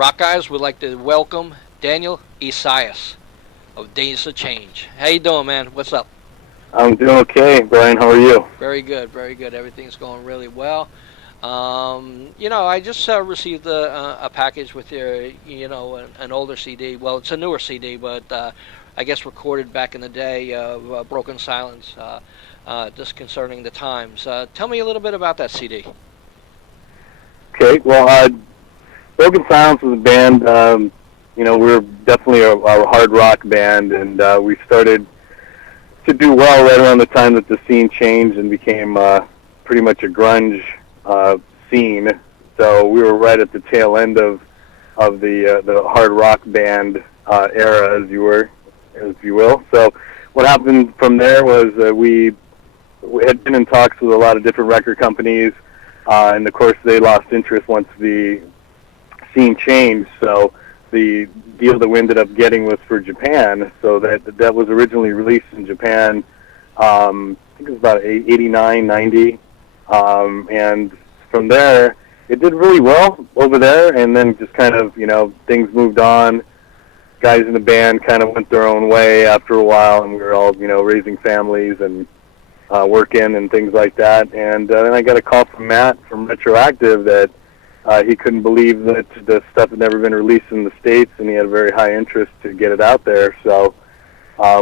Rockeyez would like to welcome Daniel Ysais of Days of Change. How you doing, man? What's up? I'm doing okay, Brian. How are you? Very good, very good. Everything's going really well. I just received a package with your, an older CD. Well, it's a newer CD, but I guess recorded back in the day of Broken Silence, just concerning the times. Tell me a little bit about that CD. Okay, well, Broken Silence was a band, we're definitely a hard rock band, and we started to do well right around the time that the scene changed and became pretty much a grunge scene. So we were right at the tail end of the hard rock band era, as you will. So what happened from there was we had been in talks with a lot of different record companies, and of course they lost interest once the scene changed. So the deal that we ended up getting was for Japan. So that was originally released in Japan. I think it was about 89, 90. And from there, it did really well over there, and then just kind of, things moved on. Guys in the band kind of went their own way after a while, and we were all, raising families and working and things like that. And then I got a call from Matt from Retroactive that he couldn't believe that the stuff had never been released in the States, and he had a very high interest to get it out there. So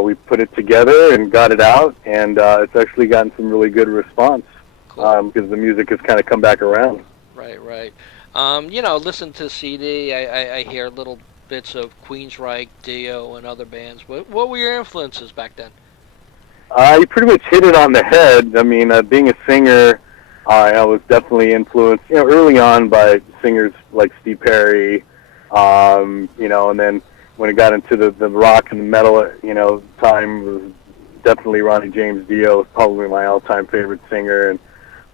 we put it together and got it out, and it's actually gotten some really good response. Cool. Because the music has kind of come back around. Right. Listen to the CD, I hear little bits of Queensryche, Dio, and other bands. What were your influences back then? You pretty much hit it on the head. I mean, being a singer, I was definitely influenced, early on by singers like Steve Perry, and then when it got into the rock and the metal, time, it was definitely Ronnie James Dio was probably my all-time favorite singer, and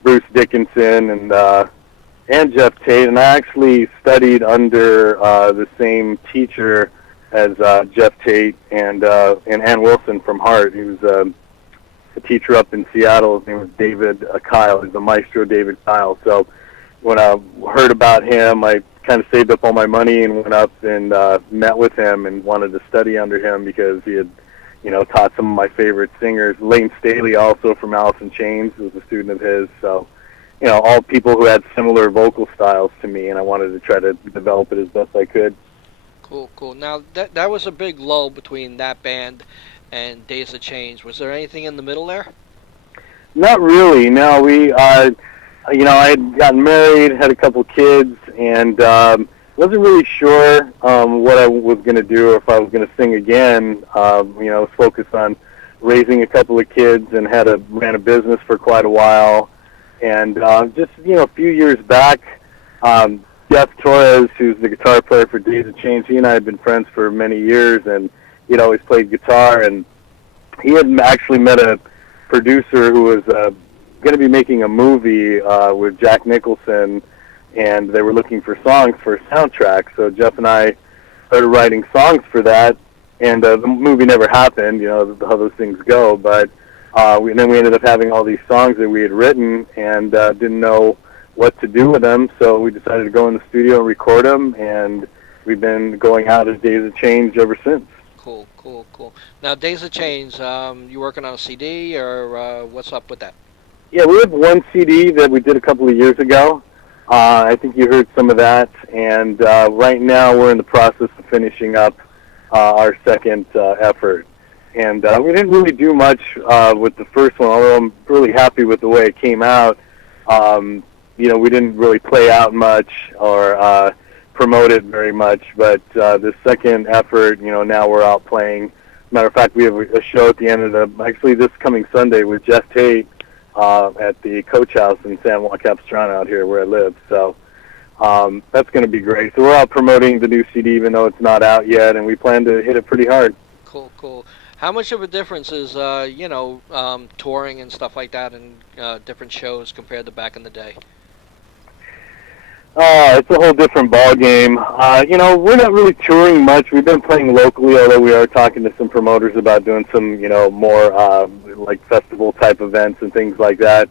Bruce Dickinson and Jeff Tate. And I actually studied under the same teacher as Jeff Tate and Ann Wilson from Heart. He was a teacher up in Seattle. His name was David Kyle. He's the maestro David Kyle. So when I heard about him, I kind of saved up all my money and went up and met with him and wanted to study under him because he had, taught some of my favorite singers. Layne Staley, also from Alice in Chains, was a student of his. So, all people who had similar vocal styles to me, and I wanted to try to develop it as best I could. Cool. Now, that was a big lull between that band and Days of Change. Was there anything in the middle there? Not really. No, we, I had gotten married, had a couple kids, and wasn't really sure what I was going to do or if I was going to sing again. I was focused on raising a couple of kids and ran a business for quite a while. And just, a few years back, Jeff Torres, who's the guitar player for Days of Change, he and I had been friends for many years, and he'd always played guitar, and he had actually met a producer who was going to be making a movie with Jack Nicholson, and they were looking for songs for a soundtrack. So Jeff and I started writing songs for that, and the movie never happened, how those things go. But then we ended up having all these songs that we had written and didn't know what to do with them, so we decided to go in the studio and record them, and we've been going out as Days of Change ever since. Cool. Now, Days of Change, you working on a CD, or what's up with that? Yeah, we have one CD that we did a couple of years ago. I think you heard some of that, and right now we're in the process of finishing up our second effort. And we didn't really do much with the first one, although I'm really happy with the way it came out. We didn't really play out much or promote it very much, but the second effort, now we're out playing. Matter of fact, we have a show at the end of actually this coming Sunday with Jeff Tate at the Coach House in San Juan Capistrano out here where I live. So that's going to be great. So we're out promoting the new CD even though it's not out yet, and we plan to hit it pretty hard. Cool. How much of a difference is, touring and stuff like that and different shows compared to back in the day? It's a whole different ball game. We're not really touring much. We've been playing locally, although we are talking to some promoters about doing some, more like festival type events and things like that.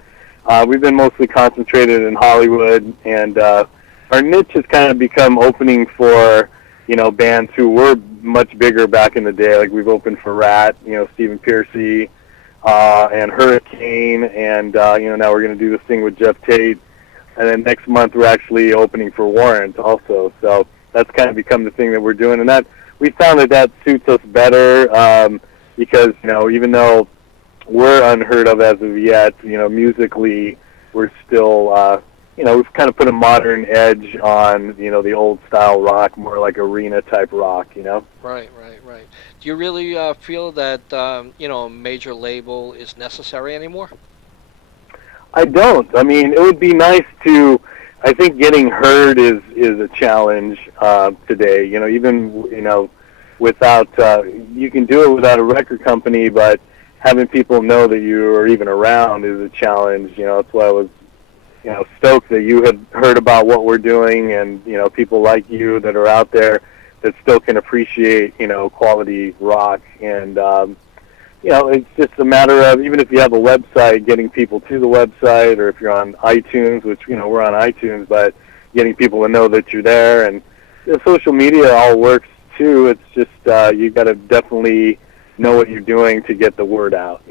We've been mostly concentrated in Hollywood, and our our niche has kind of become opening for, bands who were much bigger back in the day. Like we've opened for Rat, Stephen Pearcy, and Hurricane, and now we're going to do this thing with Jeff Tate, and then next month we're actually opening for Warrant also. So that's kind of become the thing that we're doing, and that we found that suits us better because even though we're unheard of as of yet, musically we're still we've kind of put a modern edge on the old style rock, more like arena type rock. Right. Do you really feel that a major label is necessary anymore? I don't. I mean, it would be nice to. I think getting heard is a challenge today. Even without you can do it without a record company, but having people know that you are even around is a challenge. That's why I was stoked that you had heard about what we're doing, and people like you that are out there that still can appreciate quality rock. And it's just a matter of, even if you have a website, getting people to the website, or if you're on iTunes, which we're on iTunes, but getting people to know that you're there. And social media all works too. It's just you got to definitely know what you're doing to get the word out.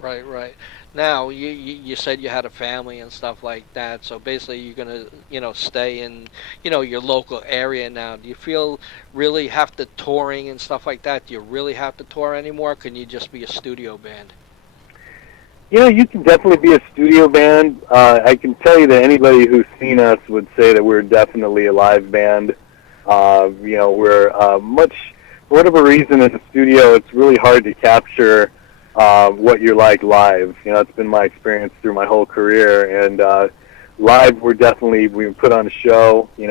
Right. Now, you said you had a family and stuff like that, so basically you're going to, stay in, your local area now. Do you feel really have to touring and stuff like that? Do you really have to tour anymore, or can you just be a studio band? You can definitely be a studio band. I can tell you that anybody who's seen us would say that we're definitely a live band. We're much, for whatever reason, in the studio, it's really hard to capture what you're like live. It's been my experience through my whole career, and live we put on a show. We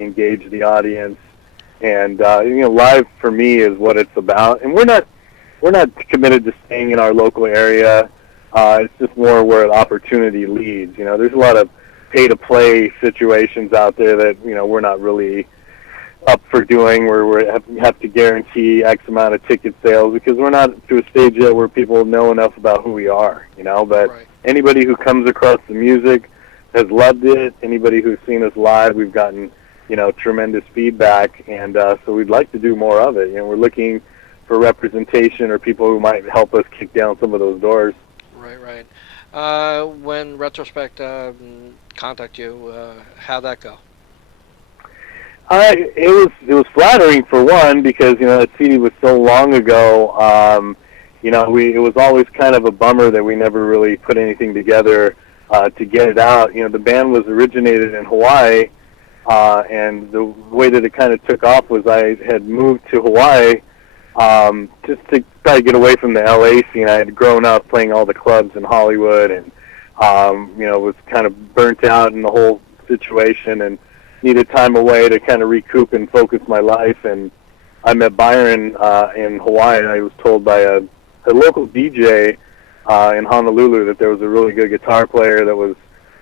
engage the audience, and live for me is what it's about. And we're not committed to staying in our local area. It's just more where the opportunity leads. There's a lot of pay-to-play situations out there that we're not really up for doing, where we have to guarantee X amount of ticket sales, because we're not to a stage yet where people know enough about who we are, but right. Anybody who comes across the music has loved it. Anybody who's seen us live, we've gotten, tremendous feedback, and so we'd like to do more of it. We're looking for representation or people who might help us kick down some of those doors. Right. When Retrospect contact you, how'd that go? It was flattering, for one, because that CD was so long ago. It was always kind of a bummer that we never really put anything together to get it out. The band was originated in Hawaii, and the way that it kind of took off was I had moved to Hawaii just to try to get away from the LA scene. I had grown up playing all the clubs in Hollywood, and was kind of burnt out in the whole situation, and needed time away to kind of recoup and focus my life. And I met Byron in Hawaii, and I was told by a local DJ in Honolulu that there was a really good guitar player that was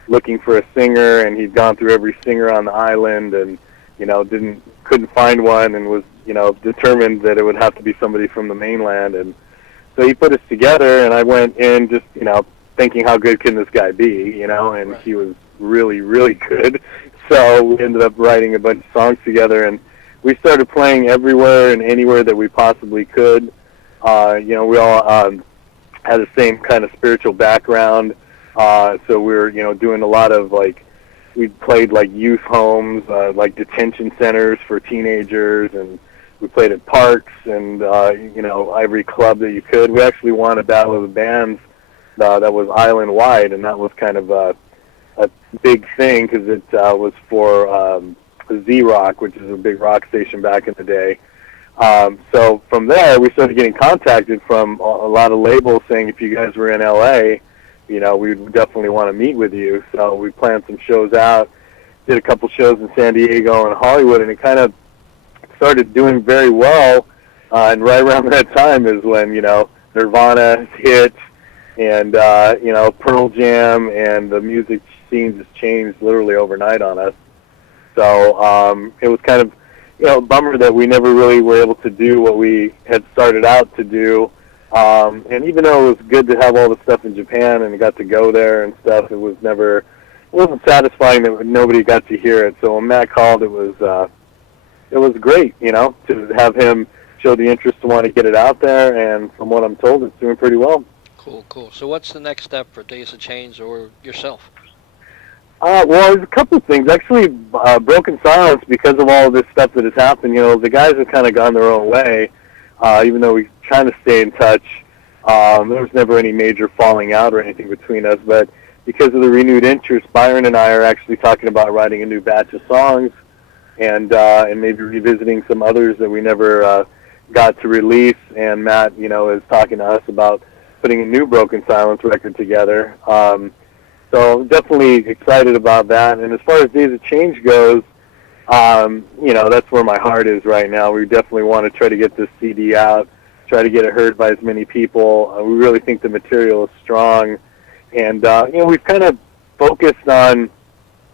looking for a singer, and he'd gone through every singer on the island, and couldn't find one, and was determined that it would have to be somebody from the mainland. And so he put us together, and I went in just thinking, how good can this guy be, and Right. He was really, really good. So we ended up writing a bunch of songs together, and we started playing everywhere and anywhere that we possibly could. We all had the same kind of spiritual background, so we were, doing a lot of, we played youth homes, detention centers for teenagers, and we played at parks and every club that you could. We actually won a Battle of the Bands that was island wide, and that was kind of a big thing, because it was for Z-Rock, which is a big rock station back in the day. So from there, we started getting contacted from a lot of labels saying, if you guys were in LA, we would definitely want to meet with you. So we planned some shows out, did a couple shows in San Diego and Hollywood, and it kind of started doing very well. And right around that time is when, Nirvana hit, and, Pearl Jam, and the music scene just changed literally overnight on us. So it was kind of, a bummer that we never really were able to do what we had started out to do. And even though it was good to have all the stuff in Japan and got to go there and stuff, it was never, wasn't satisfying that nobody got to hear it. So when Matt called, it was great, to have him show the interest to want to get it out there. And from what I'm told, it's doing pretty well. Cool, cool. So what's the next step for Days of Change or yourself? Well, there's a couple of things. Actually, Broken Silence, because of all of this stuff that has happened, the guys have kind of gone their own way, even though we kind of stay in touch. There was never any major falling out or anything between us, but because of the renewed interest, Byron and I are actually talking about writing a new batch of songs and maybe revisiting some others that we never got to release. And Matt, is talking to us about putting a new Broken Silence record together. So definitely excited about that. And as far as Days of Change goes, that's where my heart is right now. We definitely want to try to get this CD out, try to get it heard by as many people. We really think the material is strong. And, we've kind of focused on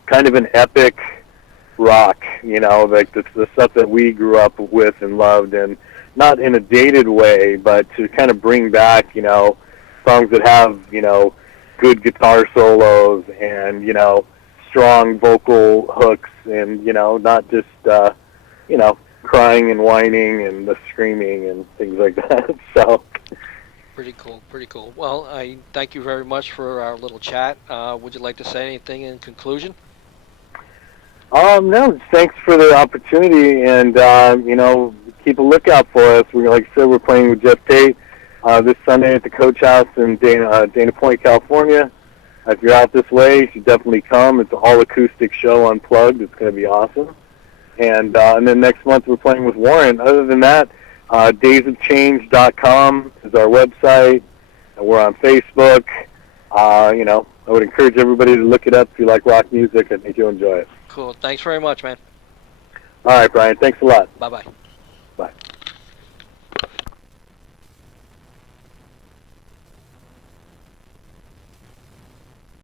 kind of an epic rock, like the stuff that we grew up with and loved, and not in a dated way, but to kind of bring back, songs that have, good guitar solos and, strong vocal hooks and, not just, crying and whining and the screaming and things like that. So. Pretty cool, pretty cool. Well, I thank you very much for our little chat. Would you like to say anything in conclusion? No, thanks for the opportunity, and, keep a lookout for us. Like I said, we're playing with Jeff Tate this Sunday at the Coach House in Dana Point, California. If you're out this way, you should definitely come. It's an all-acoustic show, unplugged. It's going to be awesome. And then next month we're playing with Warren. Other than that, daysofchange.com is our website. We're on Facebook. I would encourage everybody to look it up if you like rock music. I think you'll enjoy it. Cool. Thanks very much, man. All right, Brian. Thanks a lot. Bye-bye.